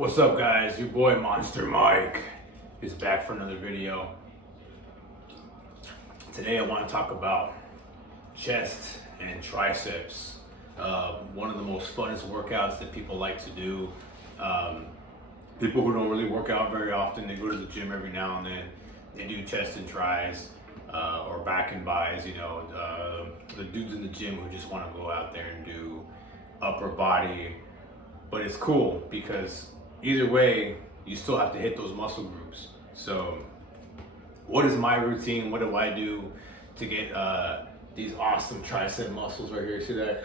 What's up, guys? Your boy Monster Mike is back for another video. Today I want to talk about chest and triceps. One of the most funnest workouts that people like to do. People who don't really work out very often, they go to the gym every now and then. They do chest and tris or back and bis. The dudes in the gym who just want to go out there and do upper body. But it's cool because either way, you still have to hit those muscle groups. So what is my routine? What do I do to get these awesome tricep muscles right here? See that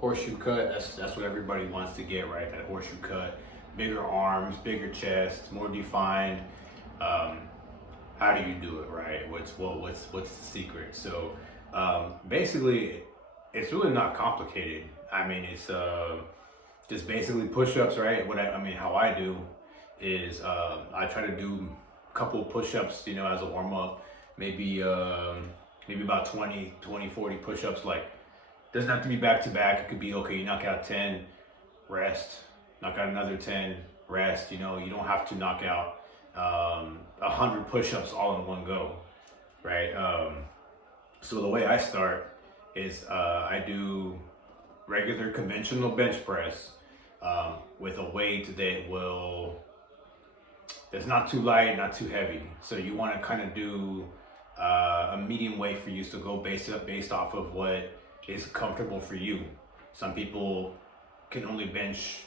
horseshoe cut? That's what everybody wants to get, right? That horseshoe cut. Bigger arms, bigger chest, more defined. How do you do it, right? What's the secret? So basically, it's really not complicated. I mean, it's just basically push-ups, right? How I do is I try to do a couple push-ups, as a warm-up, maybe about 20, 40 push-ups. Like, doesn't have to be back-to-back. It could be, okay, you knock out 10, rest, knock out another 10, rest. You don't have to knock out 100 push-ups all in one go, right? So the way I start is I do regular conventional bench press with a weight that's not too light, not too heavy. So you want to kind of do a medium weight for you. So go based off of what is comfortable for you. Some people can only bench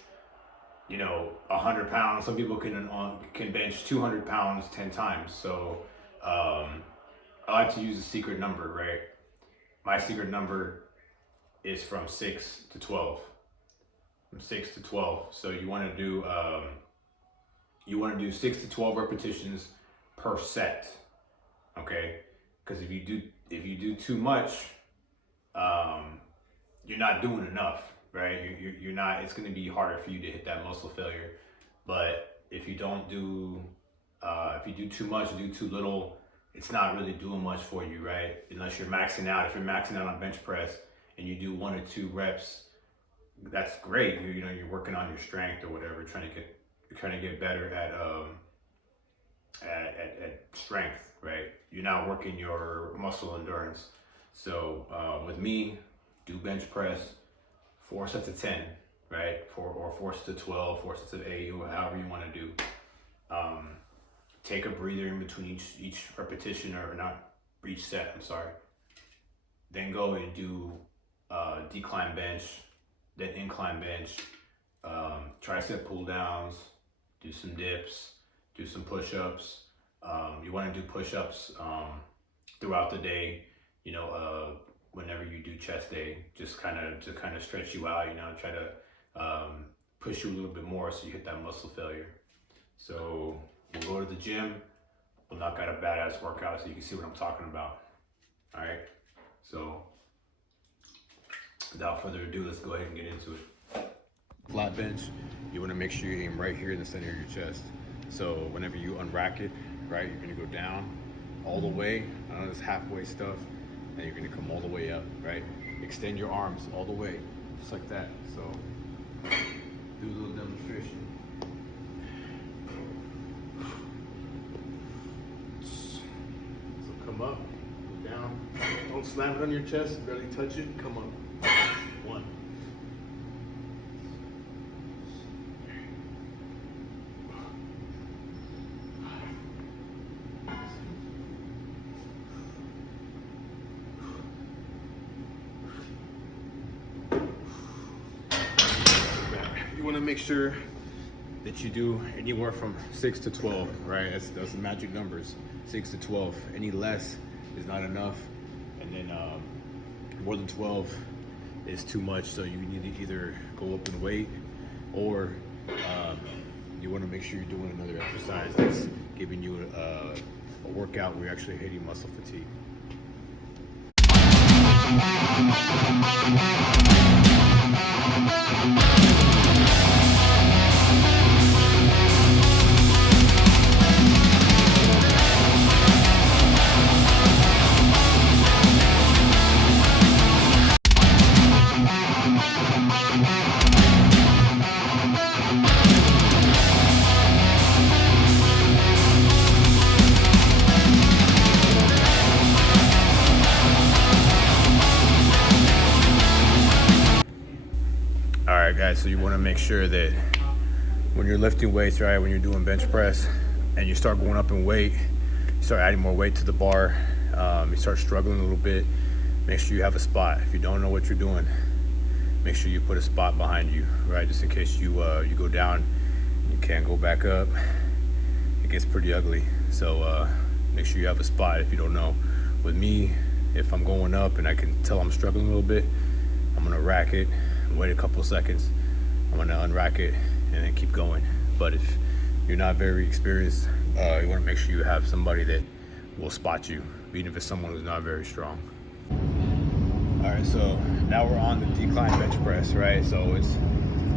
100 pounds. Some people can bench 200 pounds 10 times. So I like to use a secret number, right? My secret number is from 6 to 12. From 6 to 12. So you want to do 6 to 12 repetitions per set. Okay? Because if you do too much, you're not doing enough, right? You're not. It's going to be harder for you to hit that muscle failure. But if you do too much, do too little, it's not really doing much for you, right? Unless you're maxing out. If you're maxing out on bench press and you do 1 or 2 reps, that's great. You're working on your strength or whatever, trying to get better at strength, right? You're not working your muscle endurance. So with me, do bench press 4 sets of 10, right? 4 sets of 12, 4 sets of 8, or however you want to do. Take a breather in between each repetition, or not each set, I'm sorry. Then go and do decline bench, then incline bench, tricep pull downs, do some dips, do some push-ups. You want to do push-ups throughout the day, whenever you do chest day, just kind of stretch you out, try to push you a little bit more so you hit that muscle failure. So we'll go to the gym, we'll knock out a badass workout so you can see what I'm talking about. All right, so without further ado, let's go ahead and get into it. Flat bench, you want to make sure you aim right here in the center of your chest. So whenever you unrack it, right, you're going to go down all the way, none of this halfway stuff, and you're going to come all the way up, right? Extend your arms all the way, just like that. So do a little demonstration. So come up, go down, don't slam it on your chest, barely touch it, come up. 1. You want to make sure that you do anywhere from 6 to 12, right? That's the magic numbers, 6 to 12. Any less is not enough, and then more than 12 is too much. So you need to either go up in weight, or you want to make sure you're doing another exercise that's giving you a workout where you're actually hitting muscle fatigue. So you want to make sure that when you're lifting weights, right, when you're doing bench press and you start going up in weight, you start adding more weight to the bar, you start struggling a little bit, make sure you have a spot. If you don't know what you're doing, make sure you put a spot behind you, right, just in case you go down, you can't go back up. It gets pretty ugly. So make sure you have a spot if you don't know. With me, if I'm going up and I can tell I'm struggling a little bit, I'm gonna rack it, wait a couple seconds, I'm gonna unrack it, and then keep going. But if you're not very experienced, you wanna make sure you have somebody that will spot you, even if it's someone who's not very strong. All right, so now we're on the decline bench press, right? So it's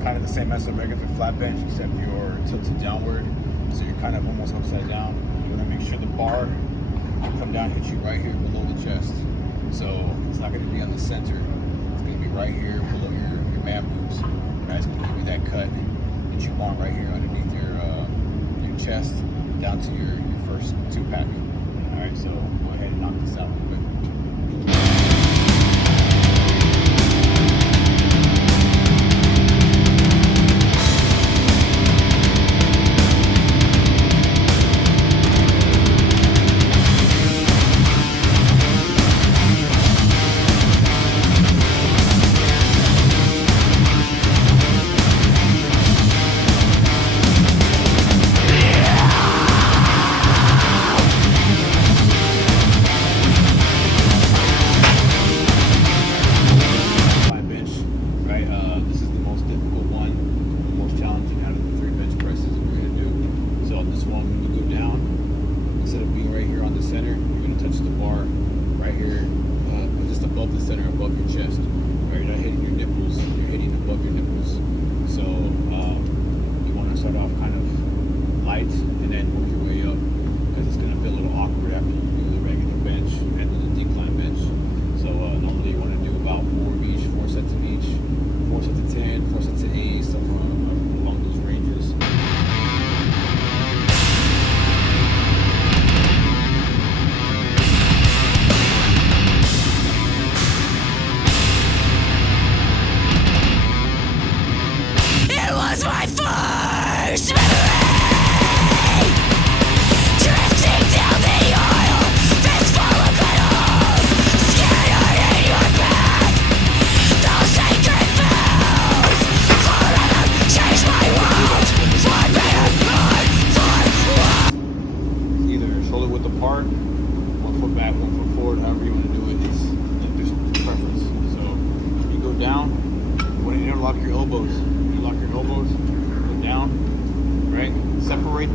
kind of the same as a regular flat bench, except you're tilted downward. So you're kind of almost upside down. You wanna make sure the bar will come down, hit you right here below the chest. So it's not gonna be on the center. It's gonna be right here below your man boobs. Right? It's gonna give you that cut that you want right here underneath your chest down to your first 2-pack. All right, so go ahead and knock this out real quick. And then work your way up, because it's going to feel a little awkward after you do the regular bench and then the decline bench. So normally you want to do about 4 of each, 4 sets of each, 4 sets of 10, 4 sets of 8, somewhere along those ranges. It was my first memory. Apart, 1 foot back, 1 foot forward, however you want to do it. It's there's preference. So you go down, you want to interlock your elbows. Interlock your elbows, go down, right? Separate.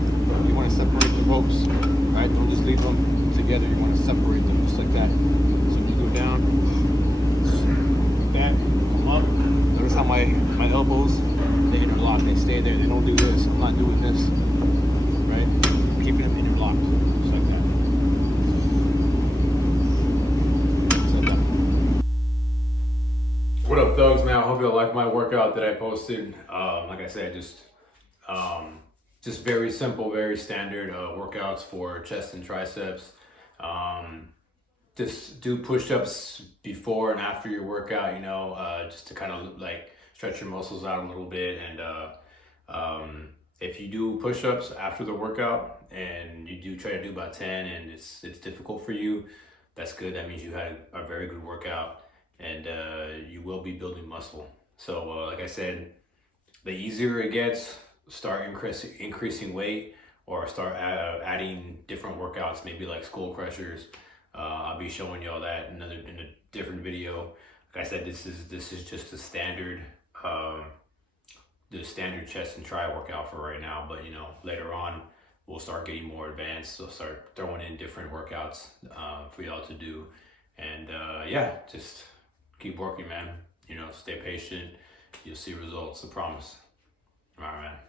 You want to separate the ropes, right? Don't just leave them together. You want to separate them just like that. So you go down, like that, come up. Notice how my elbows, they interlock. They stay there. They don't do this. I'm not doing this, right? Keeping them interlocked, just like that. What up, thugs, man? I hope you like my workout that I posted. Like I said, just very simple, very standard workouts for chest and triceps. Just do push-ups before and after your workout, you know, just to kind of like stretch your muscles out a little bit. And if you do push-ups after the workout and you do try to do about 10 and it's difficult for you, that's good. That means you had a very good workout, and you will be building muscle. So like I said, the easier it gets, start increasing weight, or start adding different workouts, maybe like skull crushers. I'll be showing you all that in a different video. Like I said, this is just the standard chest and tri workout for right now. But you know, later on we'll start getting more advanced. We'll start throwing in different workouts for y'all to do. And yeah, just keep working, man. You know, stay patient. You'll see results, I promise. All right, man.